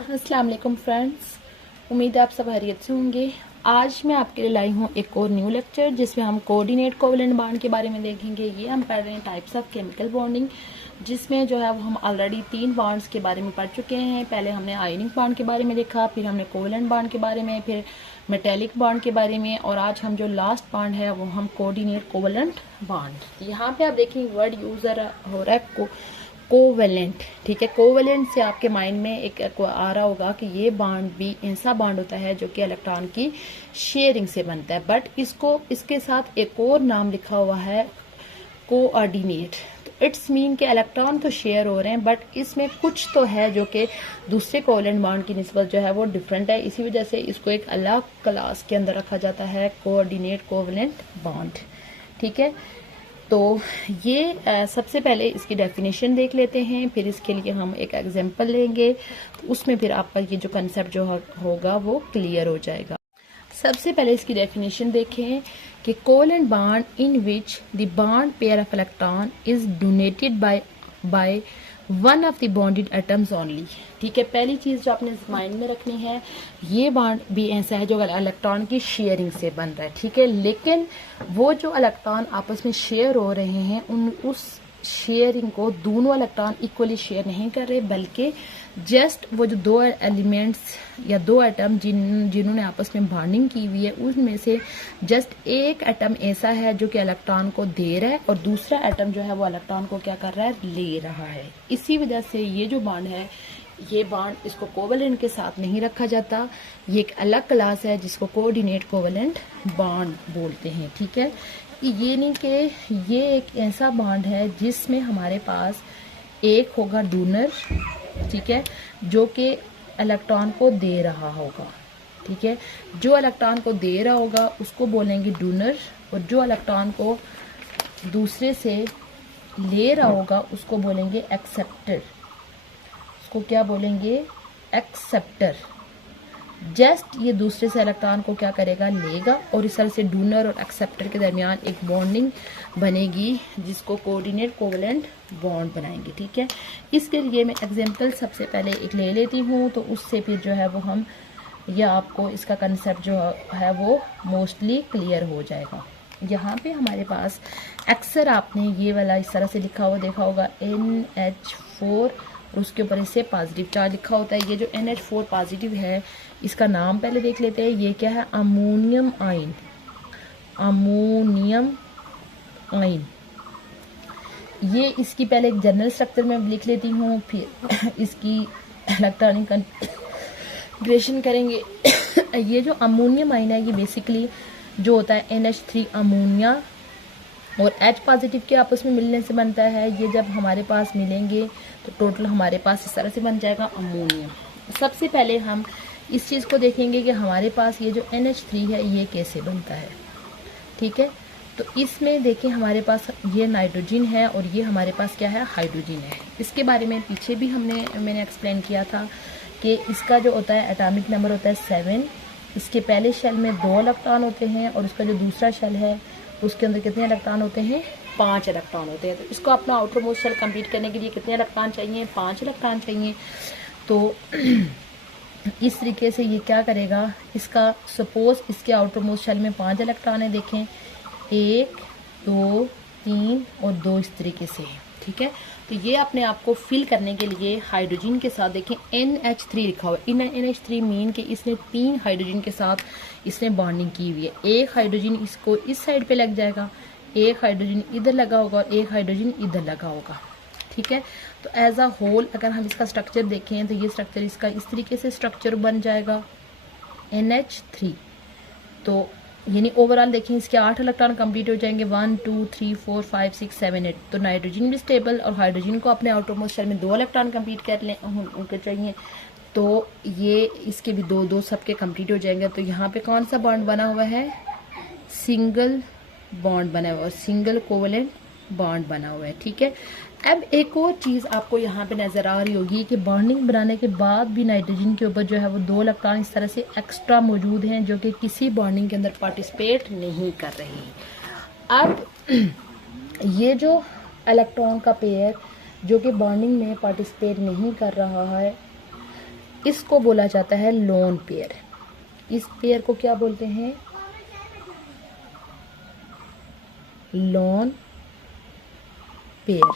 अस्सलाम वालेकुम फ्रेंड्स, उम्मीद है आप सब खैरियत से होंगे। आज मैं आपके लिए लाई हूँ एक और न्यू लेक्चर जिसमें हम कोऑर्डिनेट कोवेलेंट बॉन्ड के बारे में देखेंगे। ये हम पढ़ रहे हैं टाइप्स ऑफ केमिकल बॉन्डिंग, जिसमें जो है वो हम ऑलरेडी 3 बॉन्ड्स के बारे में पढ़ चुके हैं। पहले हमने आयनिक बॉन्ड के बारे में देखा, फिर हमने कोवेलेंट बॉन्ड के बारे में, फिर मेटेलिक बॉन्ड के बारे में, और आज हम जो लास्ट बॉन्ड है वो हम कोऑर्डिनेट कोवेलेंट बॉन्ड। यहाँ पे आप देखेंगे वर्ड यूज हो रहा है कोवेलेंट, ठीक है। कोवेलेंट से आपके माइंड में एक आ रहा होगा कि ये बॉन्ड भी ऐसा बॉन्ड होता है जो कि इलेक्ट्रॉन की शेयरिंग से बनता है, बट इसके साथ एक और नाम लिखा हुआ है कोऑर्डिनेट। तो इट्स मीन के इलेक्ट्रॉन तो शेयर हो रहे हैं, बट इसमें कुछ तो है जो कि दूसरे कोवेलेंट बॉन्ड की निस्बत जो है वो डिफरेंट है। इसी वजह से इसको एक अलग क्लास के अंदर रखा जाता है, कोऑर्डिनेट कोवेलेंट बॉन्ड, ठीक है। तो ये सबसे पहले इसकी डेफिनेशन देख लेते हैं, फिर इसके लिए हम एक एग्जांपल लेंगे, तो उसमें फिर आपका ये जो कंसेप्ट जो होगा वो क्लियर हो जाएगा। सबसे पहले इसकी डेफिनेशन देखें कि covalent bond in which the bond pair of electron is donated by one of the bonded atoms only, ठीक है। पहली चीज जो आपने माइंड में रखनी है, ये बॉन्ड भी ऐसा है जो इलेक्ट्रॉन की शेयरिंग से बन रहा है, ठीक है। लेकिन वो जो इलेक्ट्रॉन आपस में शेयर हो रहे हैं उस शेयरिंग को दोनों इलेक्ट्रॉन इक्वली शेयर नहीं कर रहे, बल्कि जस्ट वो जो दो एलिमेंट्स या दो एटम जिन्होंने आपस में बॉन्डिंग की हुई है उनमें से जस्ट एक एटम ऐसा है जो कि इलेक्ट्रॉन को दे रहा है और दूसरा एटम जो है वो इलेक्ट्रॉन को क्या कर रहा है, ले रहा है। इसी वजह से ये जो बॉन्ड है, ये बॉन्ड इसको कोवेलेंट के साथ नहीं रखा जाता, ये एक अलग क्लास है जिसको कोऑर्डिनेट कोवेलेंट बॉन्ड बोलते हैं, ठीक है। ये नहीं कि ये एक ऐसा बॉन्ड है जिसमें हमारे पास एक होगा डोनर, ठीक है, जो कि इलेक्ट्रॉन को दे रहा होगा, ठीक है। जो इलेक्ट्रॉन को दे रहा होगा उसको बोलेंगे डोनर, और जो इलेक्ट्रॉन को दूसरे से ले रहा होगा उसको बोलेंगे एक्सेप्टर। उसको क्या बोलेंगे, एक्सेप्टर। जस्ट ये दूसरे से इलेक्ट्रॉन को क्या करेगा, लेगा, और इस तरह से डोनर और एक्सेप्टर के दरमियान एक बॉन्डिंग बनेगी जिसको कोऑर्डिनेट कोवेलेंट बॉन्ड बनाएंगे, ठीक है। इसके लिए मैं एग्जांपल सबसे पहले एक ले लेती हूँ, तो उससे फिर जो है वो हम या आपको इसका कंसेप्ट जो है वो मोस्टली क्लियर हो जाएगा। यहाँ पे हमारे पास अक्सर आपने ये वाला इस तरह से लिखा हुआ देखा होगा NH4, और उसके ऊपर इससे पॉजिटिव चार्ज लिखा होता है। ये जो NH4 पॉजिटिव है, इसका नाम पहले देख लेते हैं। ये क्या है, अमोनियम आयन। अमोनियम आयन, ये इसकी पहले एक जनरल स्ट्रक्चर में लिख लेती हूँ, फिर इसकी इलेक्ट्रॉनिक कन्फिगरेशन करेंगे। ये जो अमोनियम आयन है, ये बेसिकली जो होता है NH3 अमोनिया और H पॉजिटिव के आपस में मिलने से बनता है। ये जब हमारे पास मिलेंगे तो टोटल हमारे पास इस तरह से बन जाएगा अमोनियम। सबसे पहले हम इस चीज़ को देखेंगे कि हमारे पास ये जो NH3 है ये कैसे बनता है, ठीक है। तो इसमें देखिए हमारे पास ये नाइट्रोजन है और ये हमारे पास क्या है, हाइड्रोजन है। इसके बारे में पीछे भी मैंने एक्सप्लेन किया था कि इसका जो होता है एटॉमिक नंबर होता है 7। इसके पहले शेल में 2 इलेक्ट्रॉन होते हैं और इसका जो दूसरा शेल है उसके अंदर कितने इलेक्ट्रॉन होते हैं, 5 इलेक्ट्रॉन होते हैं। तो इसको अपना आउटर मोस्ट शेल कंप्लीट करने के लिए कितने इलेक्ट्रॉन चाहिए, 5 इलेक्ट्रॉन चाहिए। तो इस तरीके से ये क्या करेगा, इसका सपोज इसके आउटर मोस्ट शेल में 5 इलेक्ट्रॉन है, देखें 1 2 3 और 2 इस तरीके से, ठीक है। तो ये अपने आप को फिल करने के लिए हाइड्रोजन के साथ देखें NH3 लिखा हुआ है। NH3 मीन कि इसने 3 हाइड्रोजन के साथ इसने बॉन्डिंग की हुई है। एक हाइड्रोजन इसको इस साइड पे लग जाएगा, एक हाइड्रोजन इधर लगा होगा और एक हाइड्रोजन इधर लगा होगा, ठीक है। तो एज अ होल अगर हम इसका स्ट्रक्चर देखें तो ये स्ट्रक्चर इसका इस तरीके से स्ट्रक्चर बन जाएगा NH3। तो यानी ओवरऑल देखें इसके 8 इलेक्ट्रॉन कंप्लीट हो जाएंगे, 1 2 3 4 5 6 7 8। तो नाइट्रोजन भी स्टेबल और हाइड्रोजन को अपने आउटर मोस्ट शेल में 2 इलेक्ट्रॉन कंप्लीट कर लें उनके चाहिए, तो ये इसके भी 2 2 सबके कंप्लीट हो जाएंगे। तो यहाँ पे कौन सा बॉन्ड बना हुआ है, सिंगल बॉन्ड बना हुआ है, सिंगल कोवेलेंट बॉन्ड बना हुआ है, ठीक है। अब एक और चीज आपको यहाँ पे नजर आ रही होगी कि बॉन्डिंग बनाने के बाद भी नाइट्रोजन के ऊपर जो है वो 2 इलेक्ट्रॉन इस तरह से एक्स्ट्रा मौजूद हैं जो कि किसी बॉन्डिंग के अंदर पार्टिसिपेट नहीं कर रही। अब ये जो इलेक्ट्रॉन का पेयर जो कि बॉन्डिंग में पार्टिसिपेट नहीं कर रहा है, इसको बोला जाता है लोन पेयर। इस पेयर को क्या बोलते हैं? लोन पेयर,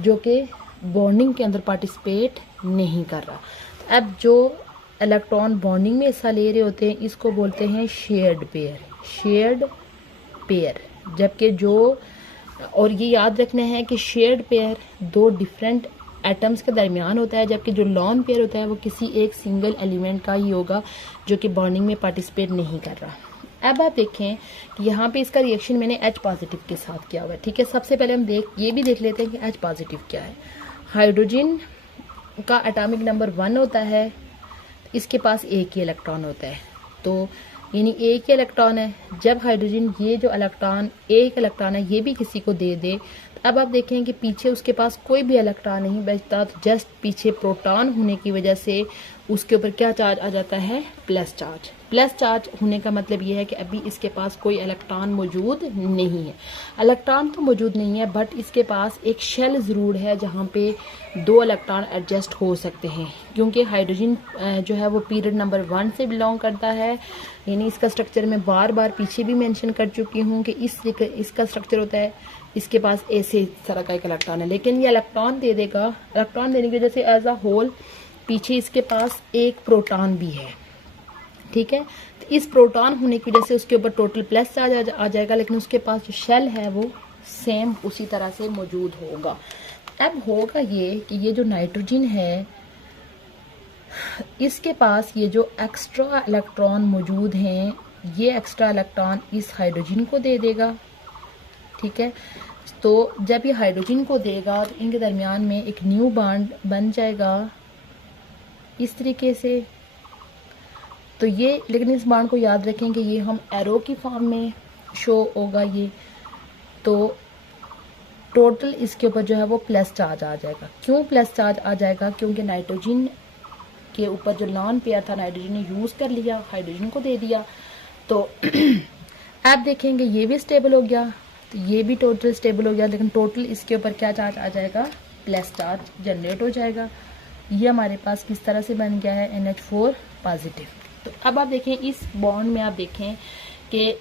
जो कि बॉन्डिंग के अंदर पार्टिसिपेट नहीं कर रहा। अब जो इलेक्ट्रॉन बॉन्डिंग में हिस्सा ले रहे होते हैं इसको बोलते हैं शेयर्ड पेयर। शेयर्ड पेयर, जबकि जो, और ये याद रखना है कि शेयर्ड पेयर दो डिफरेंट एटम्स के दरमियान होता है, जबकि जो लोन पेयर होता है वो किसी एक सिंगल एलिमेंट का ही होगा जो कि बॉन्डिंग में पार्टिसिपेट नहीं कर रहा। अब आप देखें कि यहाँ पे इसका रिएक्शन मैंने H पॉजिटिव के साथ किया हुआ है, ठीक है। सबसे पहले हम ये भी देख लेते हैं कि H पॉजिटिव क्या है। हाइड्रोजन का एटॉमिक नंबर 1 होता है, इसके पास एक ही इलेक्ट्रॉन होता है, तो यानी एक ही इलेक्ट्रॉन है। जब हाइड्रोजन ये जो इलेक्ट्रॉन, एक इलेक्ट्रॉन है, ये भी किसी को दे दे, तो अब आप देखें कि पीछे उसके पास कोई भी इलेक्ट्रॉन नहीं बचता, तो जस्ट पीछे प्रोटॉन होने की वजह से उसके ऊपर क्या चार्ज आ जाता है? Plus charge. प्लस चार्ज होने का मतलब ये है कि अभी इसके पास कोई इलेक्ट्रॉन मौजूद नहीं है। इलेक्ट्रॉन तो मौजूद नहीं है, बट इसके पास एक शेल ज़रूर है जहाँ पे 2 इलेक्ट्रॉन एडजस्ट हो सकते हैं, क्योंकि हाइड्रोजन जो है वो पीरियड नंबर 1 से बिलोंग करता है। यानी इसका स्ट्रक्चर मैं बार बार पीछे भी मेंशन कर चुकी हूँ कि इसका स्ट्रक्चर होता है, इसके पास ऐसे तरह का एक इलेक्ट्रॉन है, लेकिन ये इलेक्ट्रॉन दे देगा। इलेक्ट्रॉन देने की वजह से एज अ होल पीछे इसके पास एक प्रोटॉन भी है, ठीक है। तो इस प्रोटॉन होने की वजह से उसके ऊपर टोटल प्लस चार्ज आ जाएगा, लेकिन उसके पास जो शेल है वो सेम उसी तरह से मौजूद होगा। अब होगा ये कि ये जो नाइट्रोजन है इसके पास ये जो एक्स्ट्रा इलेक्ट्रॉन मौजूद हैं, ये एक्स्ट्रा इलेक्ट्रॉन इस हाइड्रोजन को दे देगा, ठीक है। तो जब ये हाइड्रोजन को देगा तो इनके दरमियान में एक न्यू बॉन्ड बन जाएगा इस तरीके से। तो ये, लेकिन इस बॉन्ड को याद रखें कि ये हम एरो की फॉर्म में शो होगा ये, तो टोटल इसके ऊपर जो है वो प्लस चार्ज आ जाएगा। क्यों प्लस चार्ज आ जाएगा? क्योंकि नाइट्रोजन के ऊपर जो लॉन पेयर था नाइट्रोजन ने यूज़ कर लिया, हाइड्रोजन को दे दिया। तो आप देखेंगे ये भी स्टेबल हो गया, तो ये भी टोटल स्टेबल हो गया, लेकिन टोटल इसके ऊपर क्या चार्ज आ जाएगा? प्लस चार्ज जनरेट हो जाएगा। ये हमारे पास किस तरह से बन गया है? NH4 positive. तो अब आप देखें इस बॉन्ड में, आप देखें कि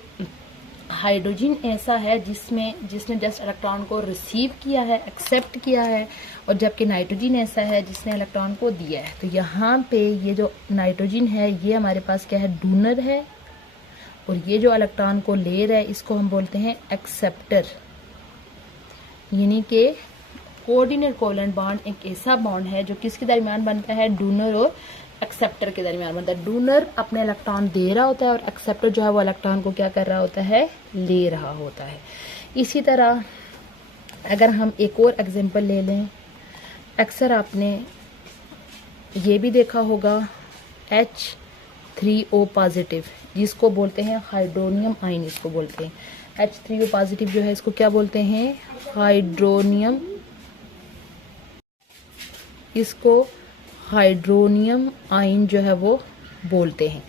हाइड्रोजन ऐसा है जिसने जस्ट इलेक्ट्रॉन को रिसीव किया है, एक्सेप्ट किया है, और जबकि नाइट्रोजन ऐसा है जिसने इलेक्ट्रॉन को दिया है। तो यहाँ पे ये जो नाइट्रोजन है ये हमारे पास क्या है? डोनर है, और ये जो इलेक्ट्रॉन को ले रहा है इसको हम बोलते हैं एक्सेप्टर। यानी कि कोऑर्डिनेट कोवलेंट बॉन्ड एक ऐसा बॉन्ड है जो किसके दरमियान बनता है? डोनर और एक्सेप्टर के दरमियान बनता है। डोनर अपने इलेक्ट्रॉन दे रहा होता है और एक्सेप्टर जो है वो इलेक्ट्रॉन को क्या कर रहा होता है? ले रहा होता है। इसी तरह अगर हम एक और एग्जांपल ले लें, अक्सर आपने ये भी देखा होगा H3O पॉजिटिव, जिसको बोलते हैं हाइड्रोनियम आयन, इसको बोलते हैं H3O पॉजिटिव जो है इसको क्या बोलते हैं? हाइड्रोनियम, इसको हाइड्रोनियम आयन जो है वो बोलते हैं।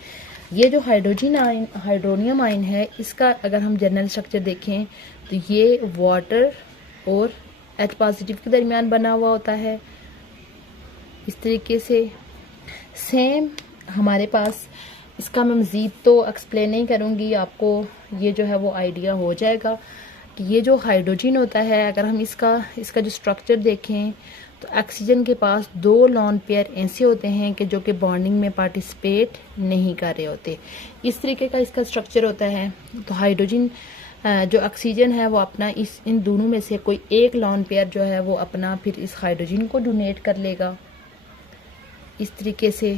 ये जो हाइड्रोनियम आयन है, इसका अगर हम जनरल स्ट्रक्चर देखें तो ये वाटर और H पॉजिटिव के दरमियान बना हुआ होता है इस तरीके से। सेम हमारे पास, इसका मैं मज़ीद तो एक्सप्लेन नहीं करूँगी, आपको ये जो है वो आइडिया हो जाएगा कि ये जो हाइड्रोजन होता है, अगर हम इसका जो स्ट्रक्चर देखें तो ऑक्सीजन के पास 2 लॉन पेयर ऐसे होते हैं कि जो कि बॉन्डिंग में पार्टिसिपेट नहीं कर रहे होते। इस तरीके का इसका स्ट्रक्चर होता है। तो हाइड्रोजन जो ऑक्सीजन है वो अपना इन दोनों में से कोई एक लॉन पेयर जो है वो अपना फिर इस हाइड्रोजन को डोनेट कर लेगा इस तरीके से।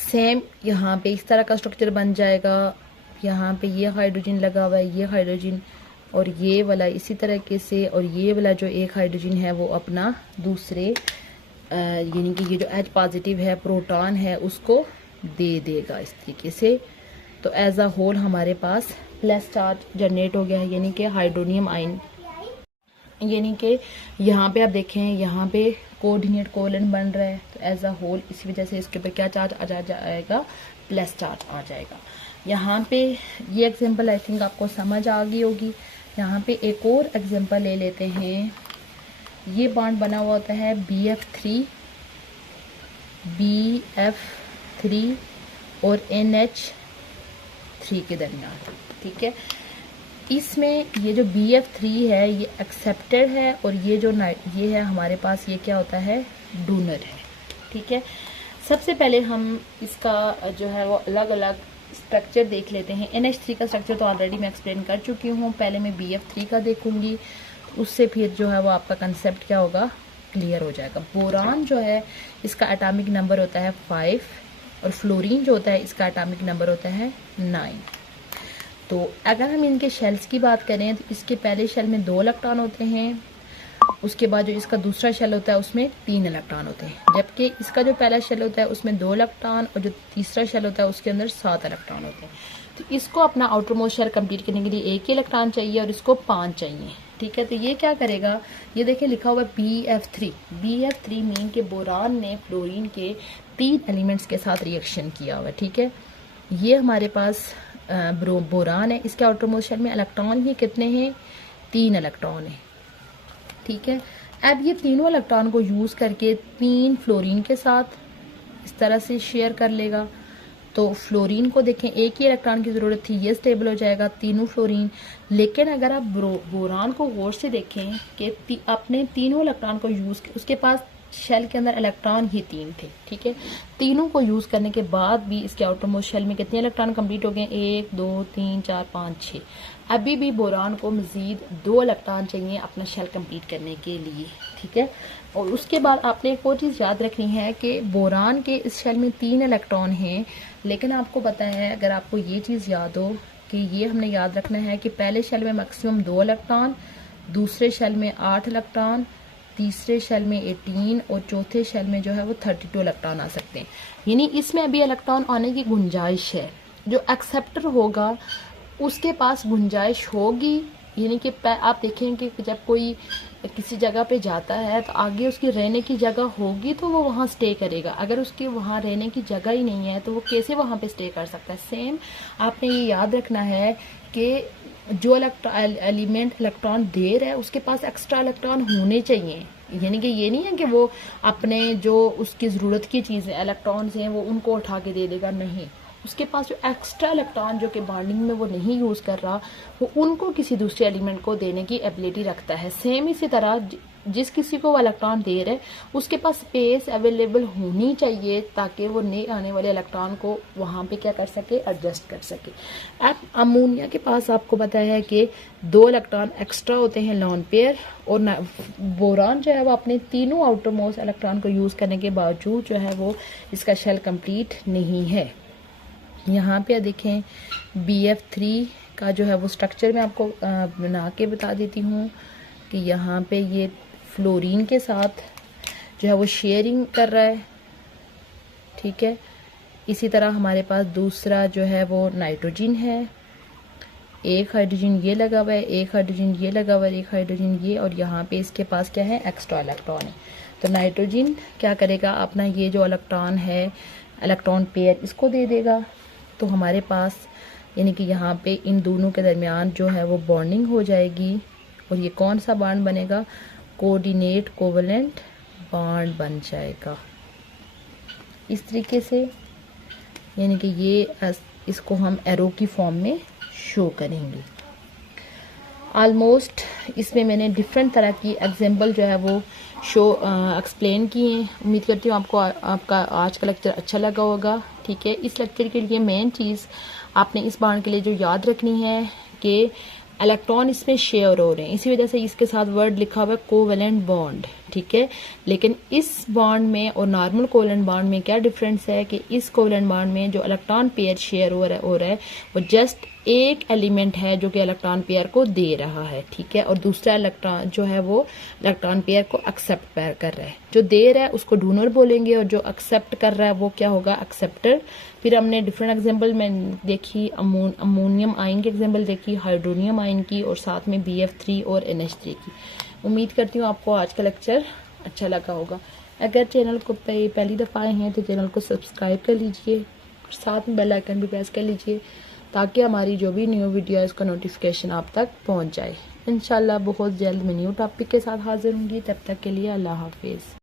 सेम यहाँ पे इस तरह का स्ट्रक्चर बन जाएगा। यहाँ पे ये हाइड्रोजन लगा हुआ है, ये हाइड्रोजन, और ये वाला इसी तरीके से, और ये वाला जो एक हाइड्रोजन है वो अपना दूसरे यानी कि ये जो H पॉजिटिव है, प्रोटॉन है, उसको दे देगा इस तरीके से। तो एज अ होल हमारे पास प्लस चार्ज जनरेट हो गया है, यानी कि हाइड्रोनियम आयन, यानी कि यहाँ पे आप देखें यहाँ पे कोऑर्डिनेट कोवलेंट बन रहा है। तो एज अ होल इसी वजह से इसके ऊपर क्या चार्ज आ जाएगा? प्लस चार्ज आ जाएगा। यहाँ पे ये एग्जांपल आई थिंक आपको समझ आ गई होगी। यहाँ पे एक और एग्जांपल ले लेते हैं। ये बॉन्ड बना हुआ होता है BF3 BF3 और NH3 के दरमियान, ठीक है। इसमें ये जो BF3 है ये एक्सेप्टेड है और ये जो ये है हमारे पास, ये क्या होता है, डोनर है, ठीक है। सबसे पहले हम इसका जो है वो अलग अलग स्ट्रक्चर देख लेते हैं। NH3 का स्ट्रक्चर तो ऑलरेडी मैं एक्सप्लेन कर चुकी हूँ, पहले मैं BF3 का देखूंगी, उससे फिर जो है वो आपका कंसेप्ट क्या होगा, क्लियर हो जाएगा। बोरान जो है इसका एटॉमिक नंबर होता है 5 और फ्लोरीन जो होता है इसका एटॉमिक नंबर होता है 9। तो अगर हम इनके शेल्स की बात करें तो इसके पहले शेल में 2 इलेक्ट्रॉन होते हैं, उसके बाद जो इसका दूसरा शेल होता है उसमें 3 इलेक्ट्रॉन होते हैं, जबकि इसका जो पहला शेल होता है उसमें 2 इलेक्ट्रॉन और जो तीसरा शेल होता है उसके अंदर 7 इलेक्ट्रॉन होते हैं। तो इसको अपना आउटर मोस्ट शेल कंप्लीट करने के लिए 1 ही इलेक्ट्रॉन चाहिए और इसको 5 चाहिए, ठीक है। तो ये क्या करेगा, ये देखिए लिखा हुआ है BF3। BF3 मीन के बोरान ने फ्लोरीन के 3 एलिमेंट्स के साथ रिएक्शन किया हुआ है, ठीक है। ये हमारे पास बोरान है, इसके आउटर मोस्ट शेल में इलेक्ट्रॉन ही कितने हैं, 3 इलेक्ट्रॉन है, ठीक है। अब ये तीनों इलेक्ट्रॉन को यूज करके 3 फ्लोरीन के साथ इस तरह से शेयर कर लेगा। तो फ्लोरीन को देखें, 1 ही इलेक्ट्रॉन की जरूरत थी, ये स्टेबल हो जाएगा, तीनों फ्लोरीन। लेकिन अगर आप बोरान को गौर से देखें कि अपने तीनों इलेक्ट्रॉन को यूज, उसके पास शेल के अंदर इलेक्ट्रॉन ही 3 थे, ठीक है। तीनों को यूज करने के बाद भी इसके आउटर मोस्ट शेल में कितने इलेक्ट्रॉन कंप्लीट हो गए, 1 2 3 4 5 6। अभी भी बोरान को मजीद 2 इलेक्ट्रॉन चाहिए अपना शेल कंप्लीट करने के लिए, ठीक है। और उसके बाद आपने एक और चीज़ याद रखनी है कि बोरान के इस शेल में 3 इलेक्ट्रॉन हैं, लेकिन आपको पता है, अगर आपको ये चीज़ याद हो कि ये हमने याद रखना है कि पहले शेल में मैक्सिमम 2 इलेक्ट्रॉन, दूसरे शेल में 8 इलेक्ट्रॉन, तीसरे शेल में 18 और चौथे शेल में जो है वो 32 इलेक्ट्रॉन आ सकते हैं। यानी इसमें अभी इलेक्ट्रॉन आने की गुंजाइश है। जो एक्सेप्टर होगा उसके पास गुंजाइश होगी, यानी कि आप देखेंगे कि जब कोई किसी जगह पे जाता है तो आगे उसकी रहने की जगह होगी तो वो वहाँ स्टे करेगा। अगर उसके वहाँ रहने की जगह ही नहीं है तो वो कैसे वहाँ पे स्टे कर सकता है। सेम आपने ये याद रखना है कि जो एलिमेंट इलेक्ट्रॉन दे रहा है उसके पास एक्स्ट्रा इलेक्ट्रॉन होने चाहिए। यानी कि ये नहीं है कि वो अपने जो उसकी ज़रूरत की चीज़ें इलेक्ट्रॉन्स हैं वो उनको उठा के दे देगा, नहीं। उसके पास जो एक्स्ट्रा इलेक्ट्रॉन जो कि बॉन्डिंग में वो नहीं यूज़ कर रहा, वो उनको किसी दूसरे एलिमेंट को देने की एबिलिटी रखता है। सेम इसी तरह जिस किसी को वो इलेक्ट्रॉन दे रहे उसके पास स्पेस अवेलेबल होनी चाहिए ताकि वो नए आने वाले इलेक्ट्रॉन को वहाँ पे क्या कर सके, एडजस्ट कर सके। अब अमोनिया के पास आपको पता है कि 2 इलेक्ट्रॉन एक्स्ट्रा होते हैं लोन पेयर, और बोरान जो है वो अपने तीनों आउटर मोस्ट इलेक्ट्रॉन को यूज़ करने के बावजूद जो है वो इसका शेल कंप्लीट नहीं है। यहाँ पे देखें BF3 का जो है वो स्ट्रक्चर मैं आपको बना के बता देती हूँ कि यहाँ पे ये फ्लोरीन के साथ जो है वो शेयरिंग कर रहा है, ठीक है। इसी तरह हमारे पास दूसरा जो है वो नाइट्रोजन है, 1 हाइड्रोजन ये लगा हुआ है, 1 हाइड्रोजन ये लगा हुआ है, 1 हाइड्रोजन ये, और यहाँ पे इसके पास क्या है, एक्स्ट्रा इलेक्ट्रॉन है। तो नाइट्रोजन क्या करेगा, अपना ये जो इलेक्ट्रॉन है, इलेक्ट्रॉन पेयर इसको दे देगा। तो हमारे पास यानी कि यहाँ पे इन दोनों के दरमियान जो है वो बॉन्डिंग हो जाएगी, और ये कौन सा बॉन्ड बनेगा, कोऑर्डिनेट कोवेलेंट बॉन्ड बन जाएगा इस तरीके से। यानी कि ये इसको हम एरो की फॉर्म में शो करेंगे। ऑलमोस्ट इसमें मैंने डिफरेंट तरह की एग्जांपल जो है वो शो एक्सप्लेन किए हैं। उम्मीद करती हूँ आपका आज का लेक्चर अच्छा लगा होगा, ठीक है। इस लेक्चर के लिए मेन चीज़ आपने इस बॉन्ड के लिए जो याद रखनी है कि इलेक्ट्रॉन इसमें शेयर हो रहे हैं, इसी वजह से इसके साथ वर्ड लिखा हुआ है कोवेलेंट बॉन्ड, ठीक है। लेकिन इस बॉन्ड में और नॉर्मल कोवेलेंट बॉन्ड में क्या डिफरेंस है कि इस कोवेलेंट बॉन्ड में जो इलेक्ट्रॉन पेयर शेयर हो रहा है वो जस्ट एक एलिमेंट है जो कि इलेक्ट्रॉन पेयर को दे रहा है, ठीक है, और दूसरा इलेक्ट्रॉन जो है वो इलेक्ट्रॉन पेयर को एक्सेप्ट कर रहा है। जो दे रहा है उसको डोनर बोलेंगे और जो एक्सेप्ट कर रहा है वो क्या होगा, एक्सेप्टर। फिर हमने डिफरेंट एग्जांपल में देखी, अमोनियम आयन की एग्जांपल देखी, हाइड्रोनियम आयन की, और साथ में BF3 और NH3 की। उम्मीद करती हूँ आपको आज का लेक्चर अच्छा लगा होगा। अगर चैनल को पहली दफ़ा आए हैं तो चैनल को सब्सक्राइब कर लीजिए और साथ में बेल आइकन भी प्रेस कर लीजिए ताकि हमारी जो भी न्यू वीडियो है उसका नोटिफिकेशन आप तक पहुंच जाए। इंशाल्लाह बहुत जल्द मैं न्यू टॉपिक के साथ हाजिर होंगी। तब तक के लिए अल्लाह हाफिज़।